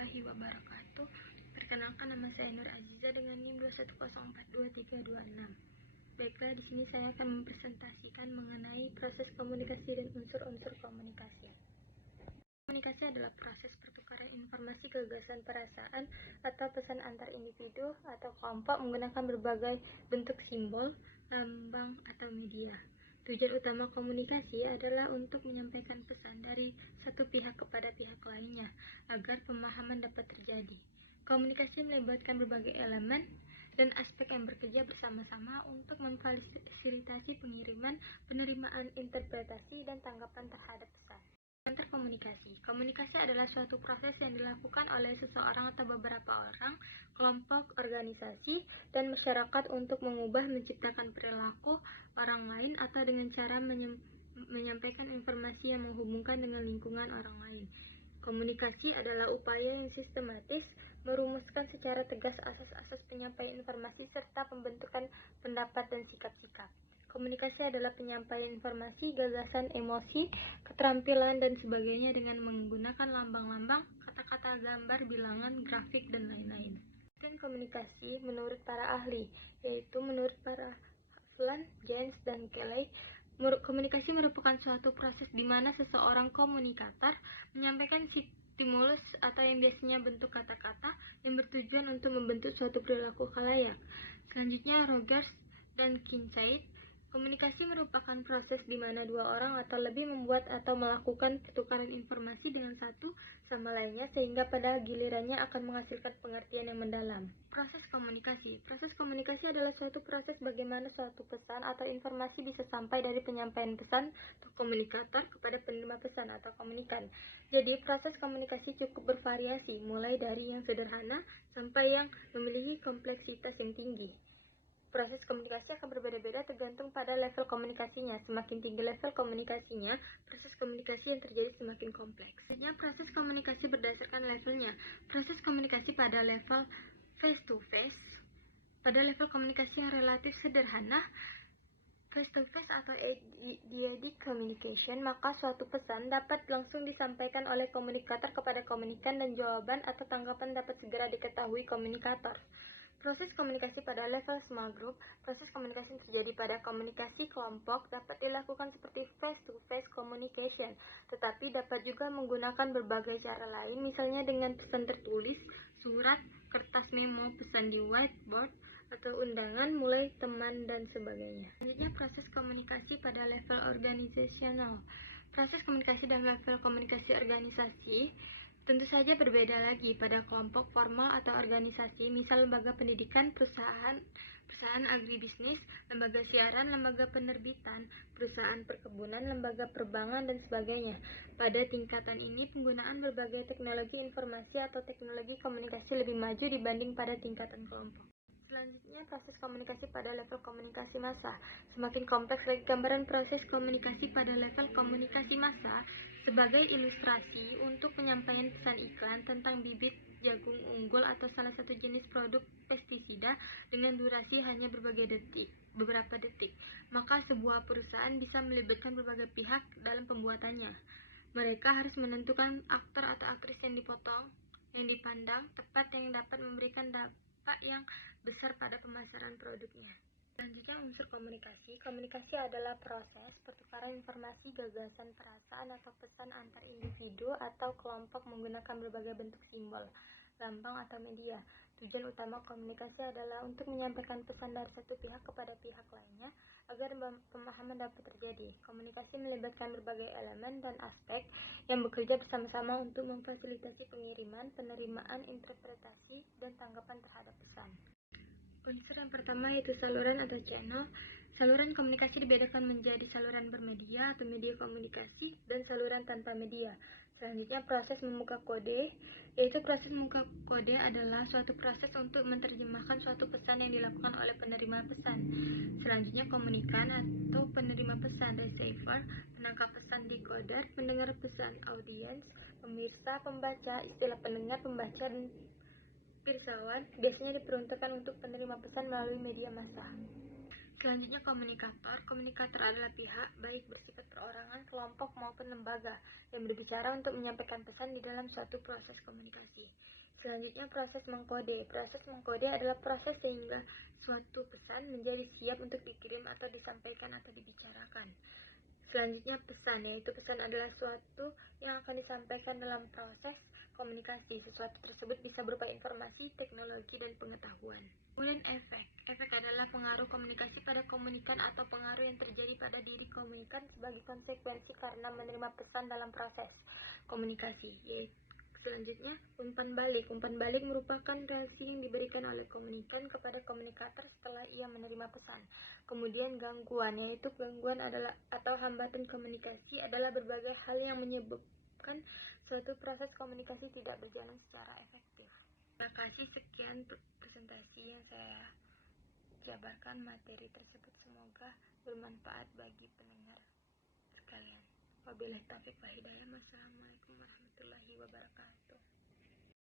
warahmatullahi wabarakatuh. Perkenalkan, nama saya Nur Aziza dengan NIM 2104236. Baiklah, di sini saya akan mempresentasikan mengenai proses komunikasi dan unsur-unsur komunikasi. Komunikasi adalah proses pertukaran informasi, gagasan, perasaan, atau pesan antar individu atau kelompok menggunakan berbagai bentuk simbol, lambang, atau media. Tujuan utama komunikasi adalah untuk menyampaikan pesan dari satu pihak kepada pihak lainnya agar pemahaman dapat terjadi. Komunikasi melibatkan berbagai elemen dan aspek yang bekerja bersama-sama untuk memfasilitasi pengiriman, penerimaan, interpretasi, dan tanggapan terhadap pesan. Antar komunikasi. Komunikasi adalah suatu proses yang dilakukan oleh seseorang atau beberapa orang, kelompok, organisasi, dan masyarakat untuk mengubah, menciptakan perilaku orang lain atau dengan cara menyampaikan informasi yang menghubungkan dengan lingkungan orang lain. Komunikasi adalah upaya yang sistematis merumuskan secara tegas asas-asas penyampaian informasi serta pembentukan pendapat dan sikap-sikap. Komunikasi adalah penyampaian informasi, gagasan, emosi, keterampilan, dan sebagainya dengan menggunakan lambang-lambang, kata-kata, gambar, bilangan, grafik, dan lain-lain. Dan komunikasi menurut para ahli, yaitu menurut para Flan, James, dan Kelly, komunikasi merupakan suatu proses di mana seseorang komunikator menyampaikan stimulus atau yang biasanya bentuk kata-kata yang bertujuan untuk membentuk suatu perilaku khalayak. Selanjutnya, Rogers dan Kincaid, komunikasi merupakan proses di mana dua orang atau lebih membuat atau melakukan pertukaran informasi dengan satu sama lainnya sehingga pada gilirannya akan menghasilkan pengertian yang mendalam. Proses komunikasi. Proses komunikasi adalah suatu proses bagaimana suatu pesan atau informasi bisa sampai dari penyampaian pesan atau komunikator kepada penerima pesan atau komunikan. Jadi, proses komunikasi cukup bervariasi, mulai dari yang sederhana sampai yang memiliki kompleksitas yang tinggi. Proses komunikasi akan berbeda-beda tergantung pada level komunikasinya. Semakin tinggi level komunikasinya, proses komunikasi yang terjadi semakin kompleks. Selanjutnya, proses komunikasi berdasarkan levelnya. Proses komunikasi pada level face-to-face, pada level komunikasi yang relatif sederhana, face-to-face atau idiotic communication, maka suatu pesan dapat langsung disampaikan oleh komunikator kepada komunikan dan jawaban atau tanggapan dapat segera diketahui komunikator. Proses komunikasi pada level small group, proses komunikasi yang terjadi pada komunikasi kelompok dapat dilakukan seperti face-to-face communication, tetapi dapat juga menggunakan berbagai cara lain, misalnya dengan pesan tertulis, surat, kertas memo, pesan di whiteboard, atau undangan, mulai teman, dan sebagainya. Selanjutnya, proses komunikasi pada level organisasional. Proses komunikasi dalam level komunikasi organisasi tentu saja berbeda lagi pada kelompok formal atau organisasi, misal lembaga pendidikan, perusahaan agribisnis, lembaga siaran, lembaga penerbitan, perusahaan perkebunan, lembaga perbankan, dan sebagainya. Pada tingkatan ini, penggunaan berbagai teknologi informasi atau teknologi komunikasi lebih maju dibanding pada tingkatan kelompok. Selanjutnya, proses komunikasi pada level komunikasi massa. Semakin kompleks lagi gambaran proses komunikasi pada level komunikasi massa sebagai ilustrasi untuk penyampaian pesan iklan tentang bibit jagung unggul atau salah satu jenis produk pestisida dengan durasi hanya beberapa detik. Maka sebuah perusahaan bisa melibatkan berbagai pihak dalam pembuatannya. Mereka harus menentukan aktor atau aktris yang dipandang tepat yang dapat memberikan dampak yang besar pada pemasaran produknya. Selanjutnya, unsur komunikasi. Komunikasi adalah proses pertukaran informasi, gagasan, perasaan, atau pesan antar individu atau kelompok menggunakan berbagai bentuk simbol, lambang, atau media. Tujuan utama komunikasi adalah untuk menyampaikan pesan dari satu pihak kepada pihak lainnya agar pemahaman dapat terjadi. Komunikasi melibatkan berbagai elemen dan aspek yang bekerja bersama-sama untuk memfasilitasi pengiriman, penerimaan, interpretasi, dan tanggapan terhadap pesan. Unsur yang pertama yaitu saluran atau channel. Saluran komunikasi dibedakan menjadi saluran bermedia atau media komunikasi dan saluran tanpa media. Selanjutnya, proses membuka kode, yaitu proses membuka kode adalah suatu proses untuk menerjemahkan suatu pesan yang dilakukan oleh penerima pesan. Selanjutnya, komunikan atau penerima pesan, receiver, penangkap pesan, decoder, pendengar pesan, audience, pemirsa, pembaca. Istilah pendengar, pembaca, dan pirsawan biasanya diperuntukkan untuk penerima pesan melalui media massa. Selanjutnya komunikator. Komunikator adalah pihak, baik bersifat perorangan, kelompok maupun lembaga, yang berbicara untuk menyampaikan pesan di dalam suatu proses komunikasi. Selanjutnya proses mengkode. Proses mengkode adalah proses sehingga suatu pesan menjadi siap untuk dikirim atau disampaikan atau dibicarakan. Selanjutnya pesan, yaitu pesan adalah suatu yang akan disampaikan dalam proses komunikasi. Sesuatu tersebut bisa berupa informasi, teknologi, dan pengetahuan. Kemudian efek. Efek adalah pengaruh komunikasi pada komunikan atau pengaruh yang terjadi pada diri komunikan sebagai konsekuensi karena menerima pesan dalam proses komunikasi. Selanjutnya, umpan balik. Umpan balik merupakan reaksi yang diberikan oleh komunikan kepada komunikator setelah ia menerima pesan. Kemudian gangguan, yaitu gangguan adalah atau hambatan komunikasi adalah berbagai hal yang menyebabkan suatu proses komunikasi tidak berjalan secara efektif. Terima kasih, sekian presentasi yang saya jabarkan. Materi tersebut semoga bermanfaat bagi pendengar sekalian. Wabillahi taufiq wal hidayah. Wassalamualaikum warahmatullahi wabarakatuh.